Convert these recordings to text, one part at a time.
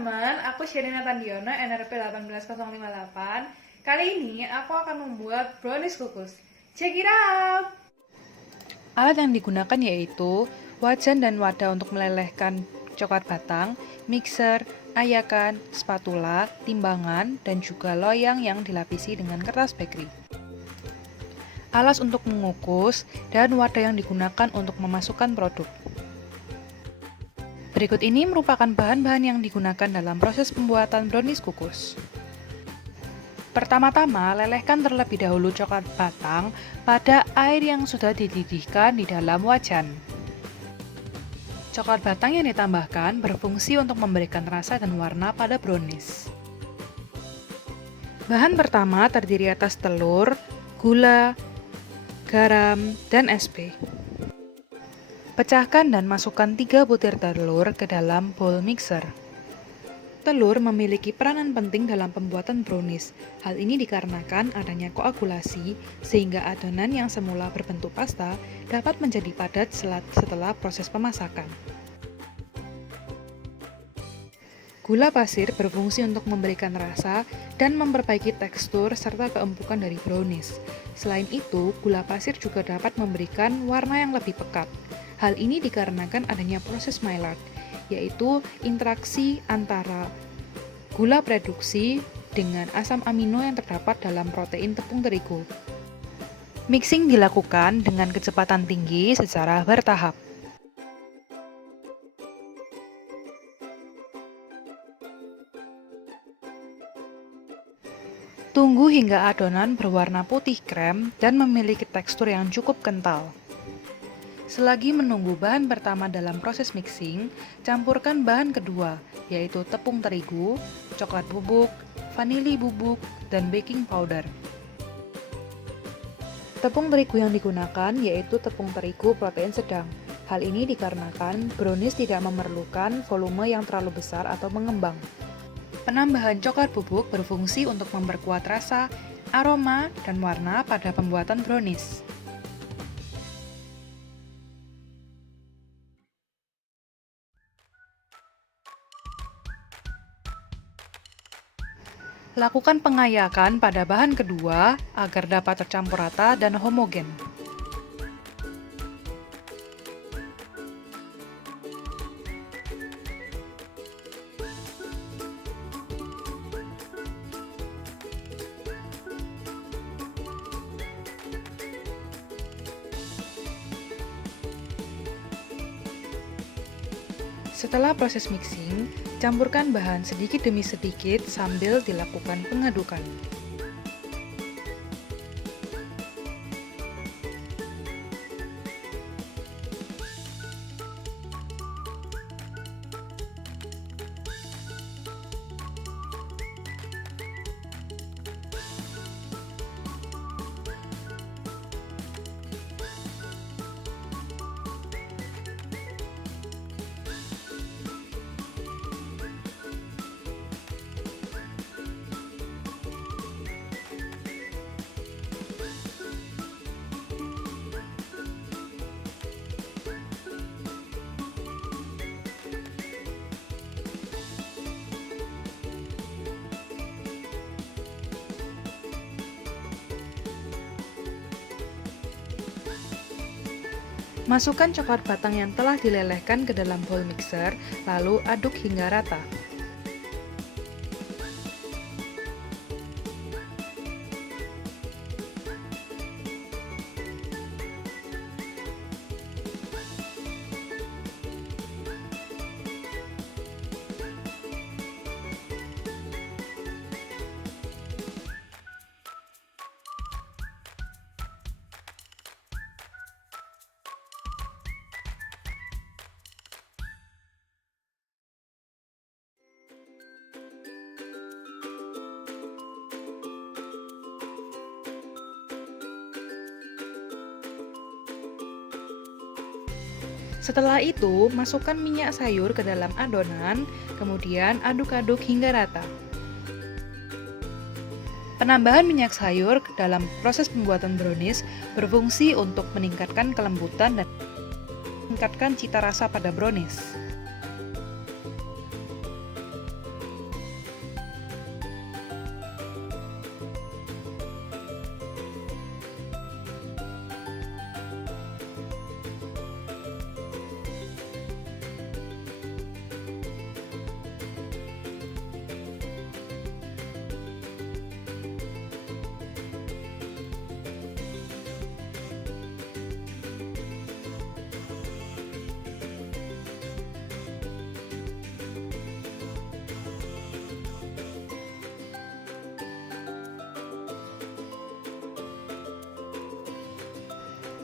teman-teman, aku Sherina Tandiono, NRP 18058. Kali ini aku akan membuat brownies kukus. Check it out! Alat yang digunakan yaitu wajan dan wadah untuk melelehkan coklat batang, mixer, ayakan, spatula, timbangan, dan juga loyang yang dilapisi dengan kertas bakery. Alas untuk mengukus, dan wadah yang digunakan untuk memasukkan produk. Berikut ini merupakan bahan-bahan yang digunakan dalam proses pembuatan brownies kukus. Pertama-tama, lelehkan terlebih dahulu coklat batang pada air yang sudah dididihkan di dalam wajan. Coklat batang yang ditambahkan berfungsi untuk memberikan rasa dan warna pada brownies. Bahan pertama terdiri atas telur, gula, garam, dan SP. Pecahkan dan masukkan 3 butir telur ke dalam bowl mixer. Telur memiliki peranan penting dalam pembuatan brownies. Hal ini dikarenakan adanya koagulasi, sehingga adonan yang semula berbentuk pasta dapat menjadi padat setelah proses pemasakan. Gula pasir berfungsi untuk memberikan rasa dan memperbaiki tekstur serta keempukan dari brownies. Selain itu, gula pasir juga dapat memberikan warna yang lebih pekat. Hal ini dikarenakan adanya proses Maillard, yaitu interaksi antara gula reduksi dengan asam amino yang terdapat dalam protein tepung terigu. Mixing dilakukan dengan kecepatan tinggi secara bertahap. Tunggu hingga adonan berwarna putih krem dan memiliki tekstur yang cukup kental. Selagi menunggu bahan pertama dalam proses mixing, campurkan bahan kedua, yaitu tepung terigu, coklat bubuk, vanili bubuk, dan baking powder. Tepung terigu yang digunakan yaitu tepung terigu protein sedang. Hal ini dikarenakan brownies tidak memerlukan volume yang terlalu besar atau mengembang. Penambahan coklat bubuk berfungsi untuk memperkuat rasa, aroma, dan warna pada pembuatan brownies. Lakukan pengayakan pada bahan kedua agar dapat tercampur rata dan homogen. Setelah proses mixing, campurkan bahan sedikit demi sedikit sambil dilakukan pengadukan. Masukkan coklat batang yang telah dilelehkan ke dalam bowl mixer, lalu aduk hingga rata. Setelah itu, masukkan minyak sayur ke dalam adonan, kemudian aduk-aduk hingga rata. Penambahan minyak sayur dalam proses pembuatan brownies berfungsi untuk meningkatkan kelembutan dan meningkatkan cita rasa pada brownies.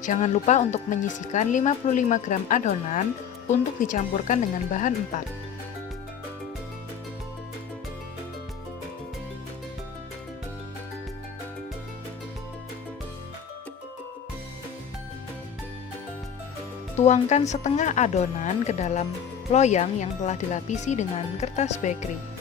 Jangan lupa untuk menyisihkan 55 gram adonan untuk dicampurkan dengan bahan 4. Tuangkan setengah adonan ke dalam loyang yang telah dilapisi dengan kertas bakery.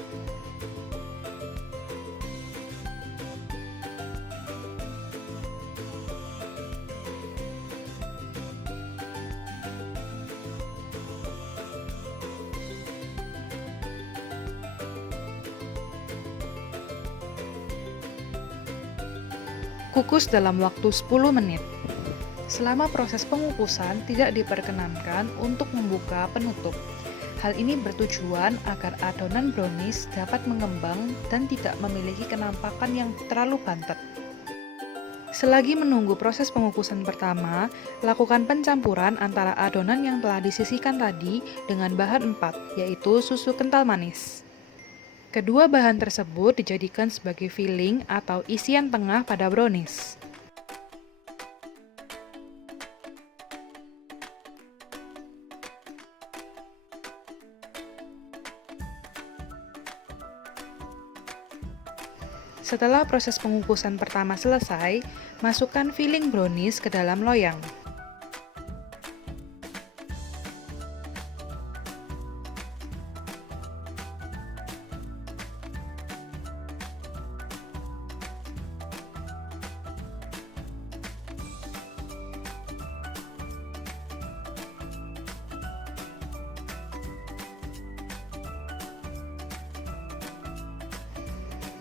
Kukus dalam waktu 10 menit. Selama proses pengukusan tidak diperkenankan untuk membuka penutup. Hal ini bertujuan agar adonan brownies dapat mengembang dan tidak memiliki kenampakan yang terlalu bantet. Selagi menunggu proses pengukusan pertama, lakukan pencampuran antara adonan yang telah disisihkan tadi dengan bahan 4, yaitu susu kental manis. Kedua bahan tersebut dijadikan sebagai filling atau isian tengah pada brownies. Setelah proses pengukusan pertama selesai, masukkan filling brownies ke dalam loyang.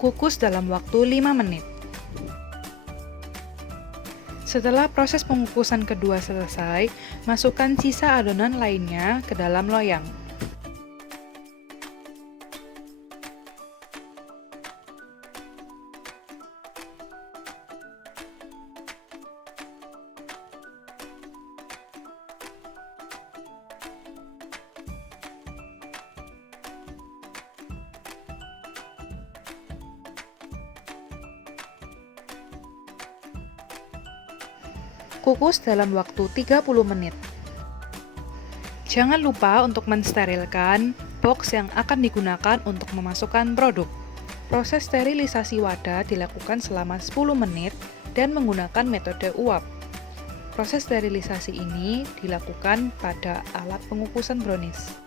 Kukus dalam waktu 5 menit. Setelah proses pengukusan kedua selesai, masukkan sisa adonan lainnya ke dalam loyang. Kukus dalam waktu 30 menit. Jangan lupa untuk mensterilkan box yang akan digunakan untuk memasukkan produk. Proses sterilisasi wadah dilakukan selama 10 menit dan menggunakan metode uap. Proses sterilisasi ini dilakukan pada alat pengukusan brownies.